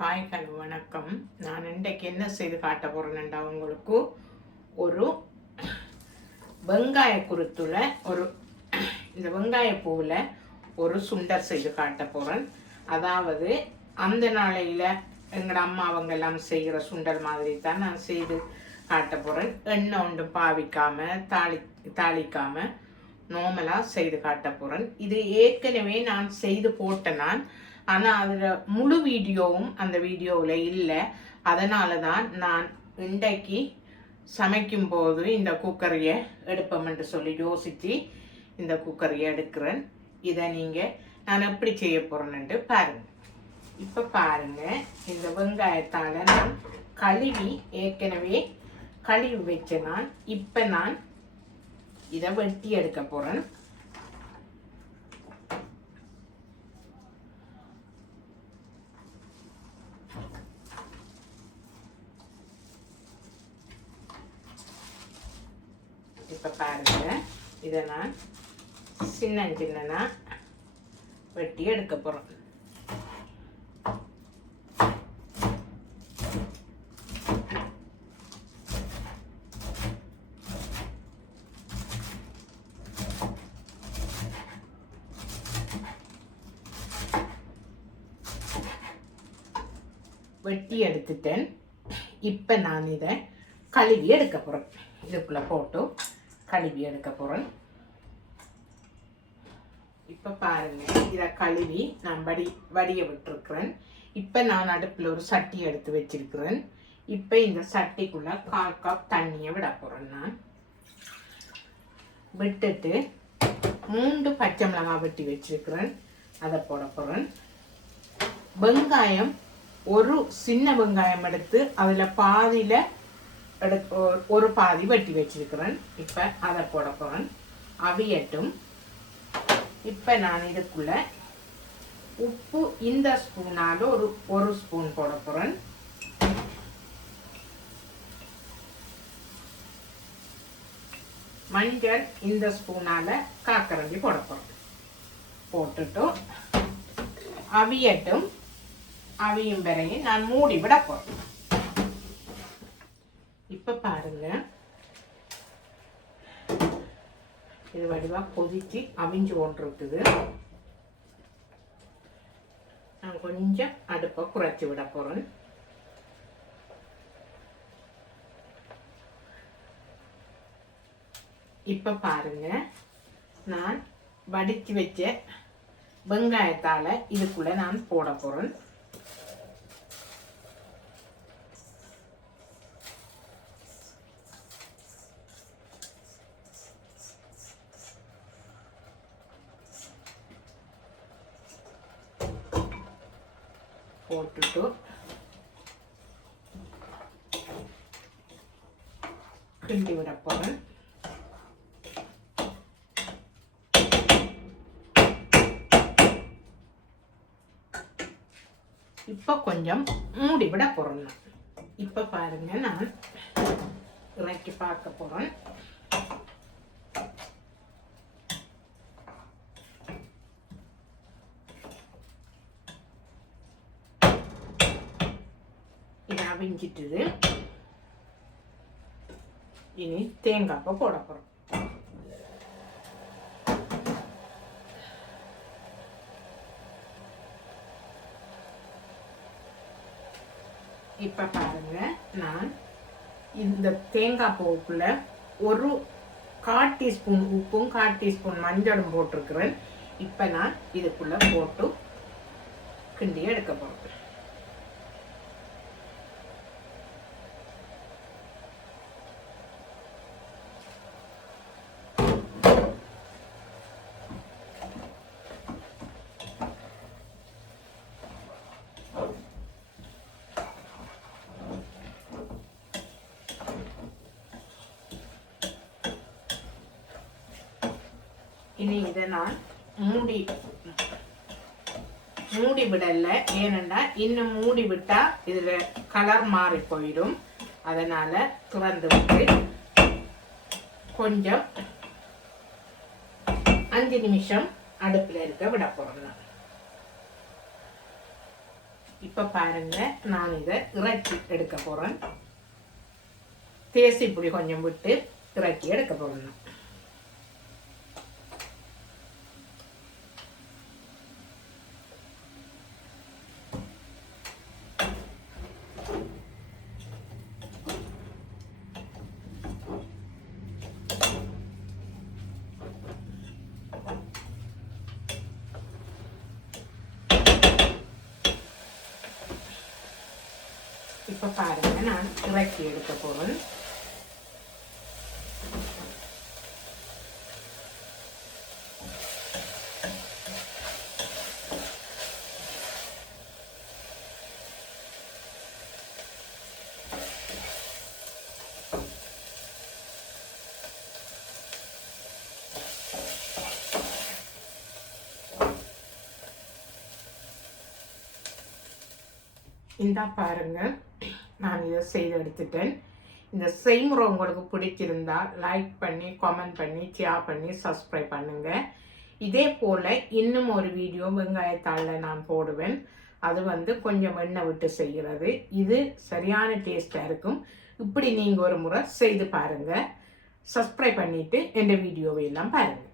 காய்கள் வணக்கம். நான் இன்றைக்கு என்ன செய்து காட்ட போகிறேன்டா உங்களுக்கு ஒரு வெங்காய குருத்துல இந்த வெங்காய பூவில் ஒரு சுண்டல் செய்து காட்ட போகிறேன். அதாவது அந்த நாளையில் எங்களோட அம்மா அவங்க எல்லாம் செய்கிற சுண்டல் மாதிரி தான் நான் செய்து காட்ட போகிறேன். எண்ணெய் ஒன்றும் பாவிக்காமல் தாளிக்காமல் நார்மலாக செய்து காட்ட போகிறேன். இது ஏற்கனவே நான் செய்து போட்டேன் நான். ஆனால் அதில் முழு வீடியோவும் அந்த வீடியோவில் இல்லை. அதனால தான் நான் இன்றைக்கு சமைக்கும் போது இந்த குக்கரையை எடுப்போம்னு சொல்லி யோசித்து இந்த குக்கரையை எடுக்கிறேன். இதை நான் எப்படி செய்ய போகிறேன்ட்டு பாருங்கள். இப்போ பாருங்கள், இந்த வெங்காயத்தால் நான் ஏற்கனவே கழுவி வச்சேன். இப்போ நான் இதை வெட்டி எடுக்க போகிறேன். இப்போ பாருங்க, இதை நான் சின்ன வெட்டி எடுக்க போகிறோம். வெட்டி எடுத்துட்டேன். இப்போ நான் இதை கழுவி எடுக்க போகிறேன். இதுக்குள்ளே போட்டு கழுவி எடுக்க போகிறேன். இப்போ பாருங்கள், இதை கழுவி நான் வடிய விட்டுருக்குறேன். இப்போ நான் அடுப்பில் ஒரு சட்டி எடுத்து வச்சிருக்கிறேன். இப்போ இந்த சட்டிக்குள்ளே 1/4 கப் தண்ணியை விட போகிறேன். நான் விட்டுட்டு 3 பச்சை மிளகாய் வெட்டி வச்சிருக்கிறேன், அதை போட போகிறேன். வெங்காயம் ஒரு சின்ன வெங்காயம் எடுத்து அதில் பாதியில் ஒரு பாதி வெட்டி வச்சிருக்கிறேன். இப்போ அதை போட போகிறேன். அவியட்டும். இப்போ நான் இதுக்குள்ள உப்பு இந்த ஸ்பூனால் ஒரு ஸ்பூன் போட போகிறேன். மஞ்சள் இந்த ஸ்பூனால் காக்கரண்டி போட போகிறேன். போட்டுட்டு அவியட்டும். அவியும் பிறகு நான் மூடி விட போகிறேன். இப்போ பாருங்க, இது வடிவாக கொதிச்சு அவிஞ்சு கொண்டிருக்குது. நான் கொஞ்சம் அடுப்பை குறைச்சி விட போகிறேன். இப்போ பாருங்க, நான் வடித்து வச்ச வெங்காயத்தால் இதுக்குள்ளே நான் போட போகிறேன். போட்டுட்டு கிண்டி விட போகிறேன். இப்போ கொஞ்சம் மூடி விட போகிறேன். இப்போ பாருங்க, நான் இறக்கி பார்க்க போகிறேன். இது அவிஞ்சிட்டுது. இனி தேங்காய்ப்பை போட போகிறோம். இப்போ பாருங்க, நான் இந்த தேங்காய் பூவுக்குள்ள ஒரு 1/4 டீஸ்பூன் உப்பும் 1/4 டீஸ்பூன் மஞ்சளும் போட்டிருக்கிறேன். இப்போ நான் இதுக்குள்ள போட்டு கிண்டி எடுக்க போகிறேன். இனி இதை நான் மூடி விடல. ஏனென்றா இன்னும் மூடி விட்டா இதுல கலர் மாறி போயிடும். அதனால திறந்து விட்டு கொஞ்சம் 5 நிமிஷம் அடுப்பில் இருக்க விட போகிறோம். இப்போ பாருங்க, நான் இதை இறக்கி எடுக்க போகிறேன். தேசி புளி கொஞ்சம் விட்டு இறக்கி எடுக்க போகிறேன். இப்போ பாருங்க, நான் இறக்கி எடுக்க போகிறேன். இந்த பாருங்க, நான் இதை செய்து எடுத்துட்டேன். இந்த செய்முறை உங்களுக்கு பிடிச்சிருந்தா லைக் பண்ணி, கமெண்ட் பண்ணி, ஷேர் பண்ணி, சப்ஸ்கிரைப் பண்ணுங்க. இதே போல் இன்னும் ஒரு வீடியோ வெங்காயத்தாளில் நான் போடுவேன். அது கொஞ்சம் எண்ணெய் விட்டு செய்கிறது. இது சரியான டேஸ்டாக இருக்கும். இப்படி நீங்கள் ஒரு முறை செய்து பாருங்கள். சப்ஸ்கிரைப் பண்ணிவிட்டு எந்த வீடியோவை எல்லாம் பாருங்கள்.